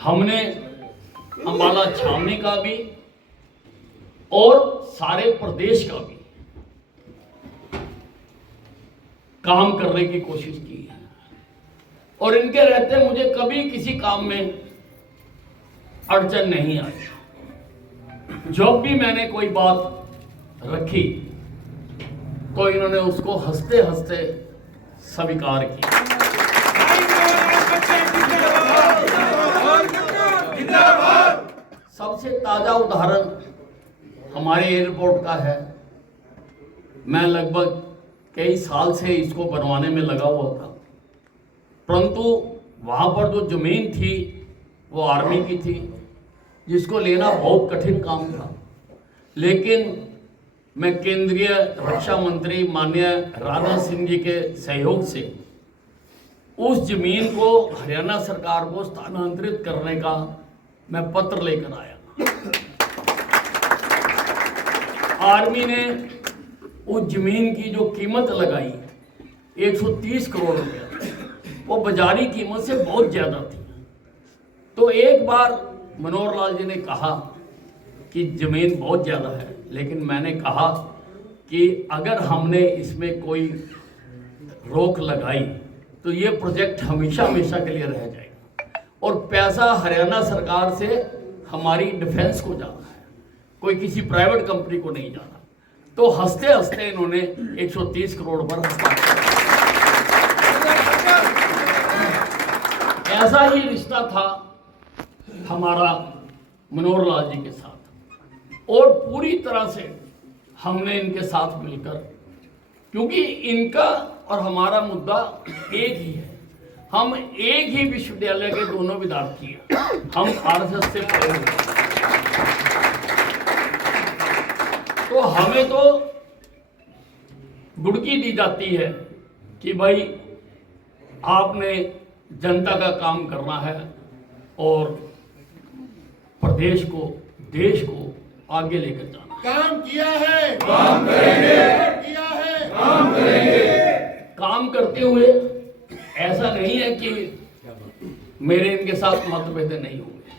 हमने अंबाला छावनी का भी और सारे प्रदेश का भी काम करने की कोशिश की है और इनके रहते मुझे कभी किसी काम में अड़चन नहीं आई। जब भी मैंने कोई बात रखी तो इन्होंने उसको हंसते हंसते स्वीकार किया। सबसे ताजा उदाहरण हमारे एयरपोर्ट का है। मैं लगभग कई साल से इसको बनवाने में लगा हुआ था, परंतु वहां पर जो जमीन थी वो आर्मी की थी, जिसको लेना बहुत कठिन काम था। लेकिन मैं केंद्रीय रक्षा मंत्री माननीय राजनाथ सिंह जी के सहयोग से उस जमीन को हरियाणा सरकार को स्थानांतरित करने का मैं पत्र लेकर आया। आर्मी ने उस जमीन की जो कीमत लगाई 130 करोड़ रुपया, वो बाजारी कीमत से बहुत ज्यादा थी। तो एक बार मनोहर लाल जी ने कहा कि जमीन बहुत ज्यादा है, लेकिन मैंने कहा कि अगर हमने इसमें कोई रोक लगाई तो ये प्रोजेक्ट हमेशा हमेशा के लिए रह जाएगा और पैसा हरियाणा सरकार से हमारी डिफेंस को जाना है, कोई किसी प्राइवेट कंपनी को नहीं जाना। तो हंसते हंसते इन्होंने 130 करोड़ पर हस्ताक्षर। ऐसा ही रिश्ता था हमारा मनोहर लाल जी के साथ और पूरी तरह से हमने इनके साथ मिलकर, क्योंकि इनका और हमारा मुद्दा एक ही है, हम एक ही विश्वविद्यालय के दोनों विद्यार्थी हैं, हम आरएसएस से पढ़े हुए। तो हमें तो गुड़की दी जाती है कि भाई आपने जनता का काम करना है और प्रदेश को, देश को आगे लेकर जाना। काम किया है, काम करेंगे, किया है, काम करेंगे। काम करते हुए ऐसा नहीं है कि मेरे इनके साथ मतभेद नहीं होंगे,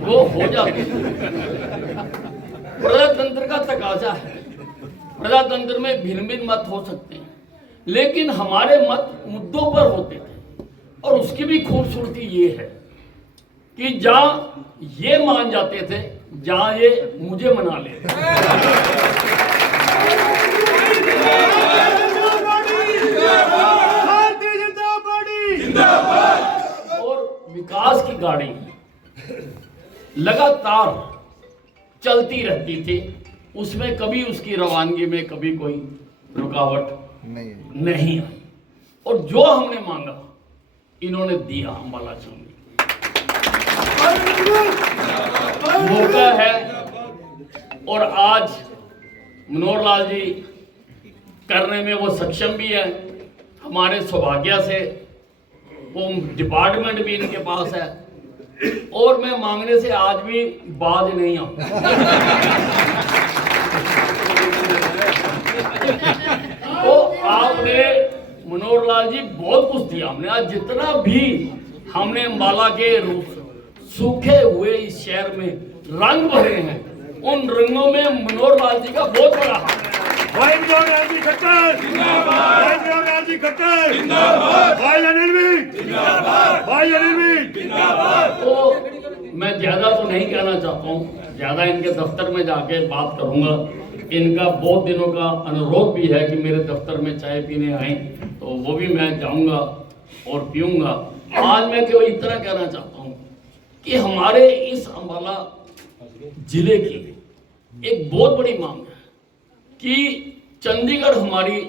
वो हो जाते हैं। प्रजातंत्र का तकाजा है, प्रजातंत्र में भिन्न भिन्न मत हो सकते हैं, लेकिन हमारे मत मुद्दों पर होते थे। और उसकी भी खूबसूरती ये है कि जहां ये मान जाते थे, जहां ये मुझे मना लेते। और विकास की गाड़ी लगातार चलती रहती थी, उसमें कभी उसकी रवानगी में कभी कोई रुकावट नहीं आई। और जो हमने मांगा इन्होंने दिया। अंबाला छावनी मौका है और आज मनोहर लाल जी करने में वो सक्षम भी है। हमारे सौभाग्य से वो डिपार्टमेंट भी इनके पास है और मैं मांगने से आज भी बाज नहीं आऊं। तो आपने मनोहर लाल जी बहुत कुछ दिया। हमने आज जितना भी हमने अंबाला के सूखे हुए इस शहर में रंग भरे हैं, उन रंगों में मनोहर लाल जी का बहुत बड़ा हाथ है। भाई मनोहर लाल जी खट्टर जिंदाबाद, भाई मनोहर लाल जी खट्टर जिंदाबाद, भाई अनिल भी जिंदाबाद, भाई अनिल भी जिंदाबाद। तो मैं ज्यादा तो नहीं कहना चाहता हूँ, ज्यादा इनके दफ्तर में जाके बात करूंगा। इनका बहुत दिनों का अनुरोध भी है कि मेरे दफ्तर में चाय पीने आए, तो वो भी मैं जाऊंगा और पीऊंगा। आज मैं केवल इतना कहना चाहता हूँ कि हमारे इस अंबाला जिले की एक बहुत बड़ी मांग है कि चंडीगढ़ हमारी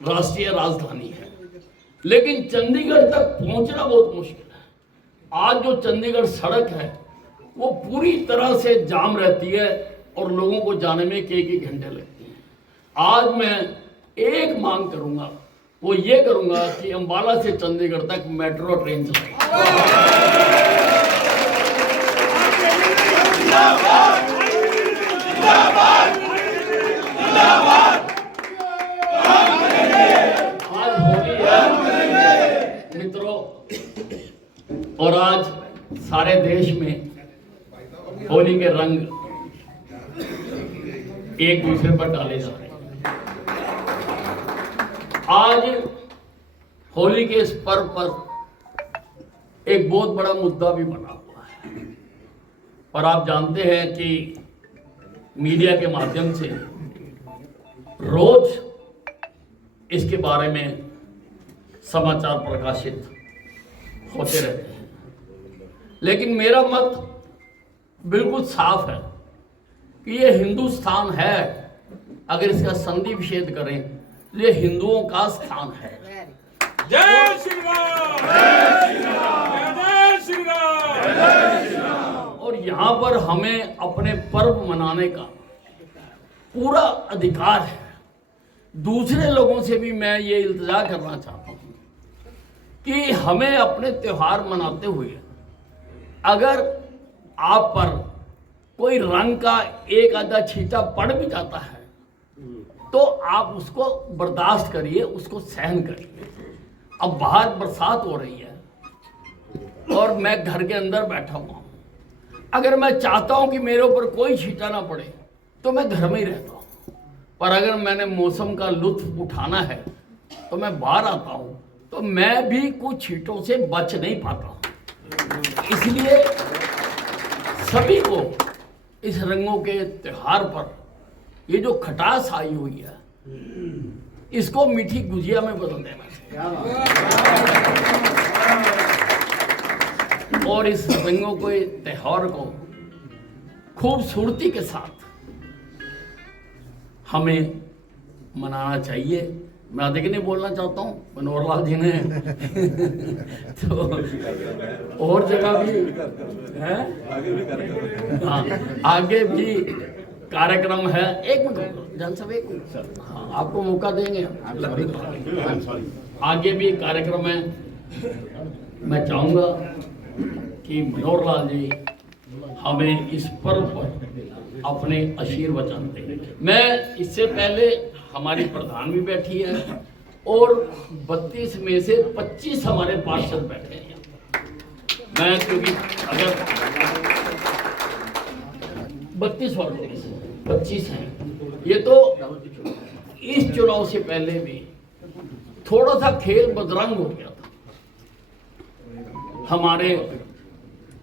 राष्ट्रीय राजधानी है, लेकिन चंडीगढ़ तक पहुंचना बहुत मुश्किल है। आज जो चंडीगढ़ सड़क है वो पूरी तरह से जाम रहती है और लोगों को जाने में कई घंटे लगते हैं। आज मैं एक मांग करूंगा, वो ये करूंगा कि अंबाला से चंडीगढ़ तक मेट्रो ट्रेन चलाए। आज होली है मित्रों, और आज सारे देश में होली के रंग एक दूसरे पर डाले जा रहे हैं। आज होली के इस पर्व पर एक बहुत बड़ा मुद्दा भी बना हुआ है, और आप जानते हैं कि मीडिया के माध्यम से रोज इसके बारे में समाचार प्रकाशित होते रहते हैं, लेकिन मेरा मत बिल्कुल साफ है कि ये हिंदुस्तान है। अगर इसका संधि विच्छेद करें तो ये हिंदुओं का स्थान है। जय श्री राम, जय श्री राम, जय श्री राम, जय श्री राम। और यहाँ पर हमें अपने पर्व मनाने का पूरा अधिकार है। दूसरे लोगों से भी मैं ये इल्तिजा करना चाहता हूँ कि हमें अपने त्योहार मनाते हुए अगर आप पर कोई रंग का एक आधा छींटा पड़ भी जाता है तो आप उसको बर्दाश्त करिए, उसको सहन करिए। अब बाहर बरसात हो रही है और मैं घर के अंदर बैठा हुआ हूँ, अगर मैं चाहता हूँ कि मेरे ऊपर कोई छींटा ना पड़े तो मैं घर में ही रहता हूँ, पर अगर मैंने मौसम का लुत्फ उठाना है तो मैं बाहर आता हूँ तो मैं भी कुछ छींटों से बच नहीं पाता हूँ। इसलिए सभी को इस रंगों के त्योहार पर ये जो खटास आई हुई है इसको मीठी गुजिया में बदल देना चाहिए और इस रंगों के त्योहार को खूबसूरती के साथ हमें मनाना चाहिए। मैं अधिक नहीं बोलना चाहता हूँ, मनोहर लाल जी ने तो और जगह भी है, हाँ आगे भी कार्यक्रम है। एक मिनट जान साहब, एक मिनट, हाँ आपको मौका देंगे। आगे भी कार्यक्रम है। मैं चाहूँगा कि मनोहर लाल जी हमें इस पर्व पर अपने आशीर्वचन दें। मैं इससे पहले हमारी प्रधान भी बैठी है और 32 में से 25 हमारे पार्षद बैठे हैं। मैं क्योंकि अगर 32 वार्डों में से 25 हैं, ये तो इस चुनाव से पहले भी थोड़ा सा खेल बदरंग हो गया था। हमारे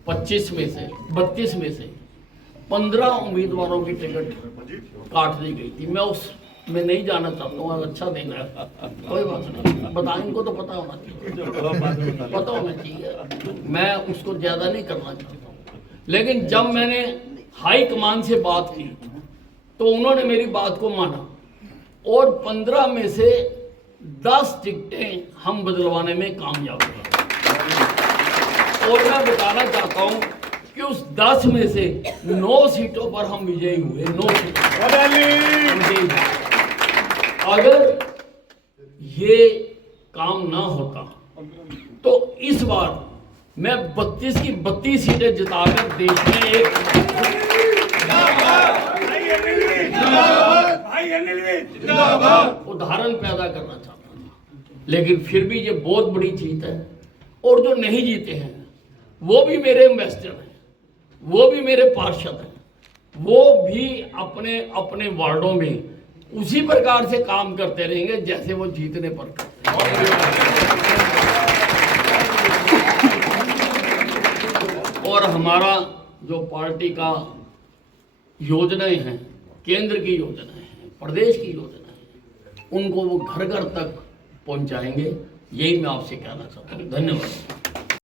25 में से 32 में से 15 उम्मीदवारों की टिकट काट दी गई थी। मैं उसमें नहीं जाना चाहता हूँ, अच्छा दिन है, कोई बात नहीं, बताएं, इनको तो पता होना चाहिए, पता होना चाहिए, मैं उसको ज़्यादा नहीं करना चाहता हूँ। लेकिन जब मैंने हाई कमान से बात की तो उन्होंने मेरी बात को माना और 15 में से 10 टिकटें हम बदलवाने में कामयाब हुए। और मैं बताना चाहता हूँ कि उस 10 में से 9 सीटों पर हम विजयी हुए। 9 सीटों। अगर ये काम ना होता तो इस बार मैं 32 की 32 सीटें जिताकर देश में एक उदाहरण पैदा करना चाहता था। लेकिन फिर भी ये बहुत बड़ी जीत है। और जो नहीं जीते हैं वो भी मेरे एम्बेसडर हैं, वो भी मेरे पार्षद हैं, वो भी अपने अपने वार्डों में उसी प्रकार से काम करते रहेंगे जैसे वो जीतने पर करते हैं। और हमारा जो पार्टी का योजनाएं हैं, केंद्र की योजनाएं हैं, प्रदेश की योजनाएं हैं, उनको वो घर घर तक पहुंचाएंगे। यही मैं आपसे कहना चाहता हूँ। धन्यवाद।